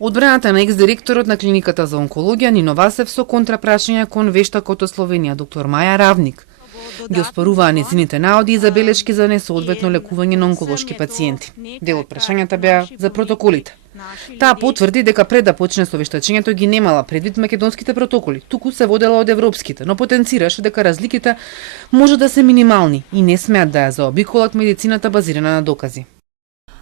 Одбраната на екс-директорот на клиниката за онкологија Нино Васев со контрапрашања кон вештакот од Словенија доктор Маја Равник. Ги оспоруваа нејзините наоди и забелешки за несоодветно лекување на онколошки пациенти. Дел од прашањата беа за протоколите. Таа потврди дека пред да почне со вештачењето ги немала предвид македонските протоколи, туку се водела од европските, но потенцираше дека разликите може да се минимални и не смеат да ја заобиколат медицината базирана на докази.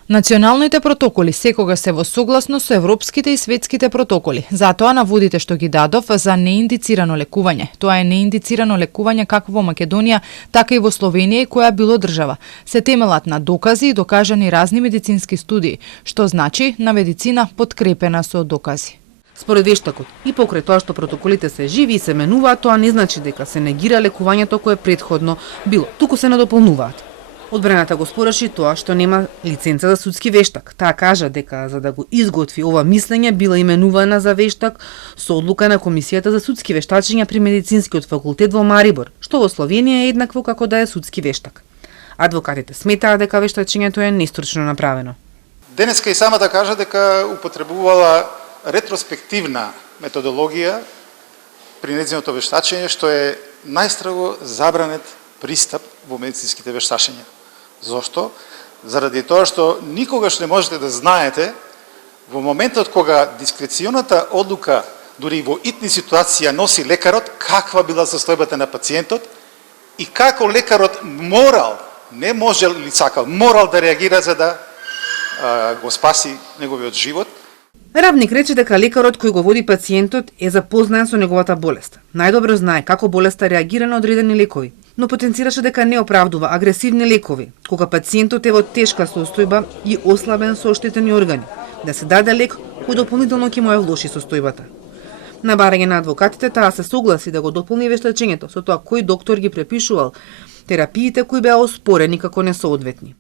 Националните протоколи секогаш се во согласно со европските и светските протоколи. Затоа наводите што ги дадов за неиндицирано лекување. Тоа е неиндицирано лекување како во Македонија, така и во Словенија, која било држава. Се темелат на докази и докажани разни медицински студии, што значи на медицина подкрепена со докази. Според вештакот, и покрај тоа што протоколите се живи и се менуваат, тоа не значи дека се негира лекувањето кое предходно било, туку се надополнуваат. Одбраната го спораши тоа што нема лиценца за судски вештак. Таа кажа дека за да го изготви ова мислење била именувана за вештак со одлука на Комисијата за судски вештачења при Медицинскиот факултет во Марибор, што во Словенија е еднакво како да е судски вештак. Адвокатите сметаа дека вештачењето е нестручно направено. Денеска и сама да кажа дека употребувала ретроспективна методологија при нејзиното вештачење, што е најстрого забранет пристап во медицинските вештачења. Зошто? Заради тоа што никогаш не можете да знаете во моментот кога дискреционата одлука дури во итни ситуација носи лекарот, каква била состојбата на пациентот и како лекарот морал, не можел или сакал, морал да реагира за да го спаси неговиот живот. Равник рече дека лекарот кој го води пациентот е запознаен со неговата болест. Најдобро знае како болеста реагира на одредени лекови, но потенцираше дека не оправдува агресивни лекови, кога пациентот е во тешка состојба и ослабен со оштетени органи, да се даде лек кој дополнително ќе му ја влоши состојбата. На барање на адвокатите, таа се согласи да го дополни вештачењето со тоа кој доктор ги препишувал терапиите кои беа оспорени како несоодветни.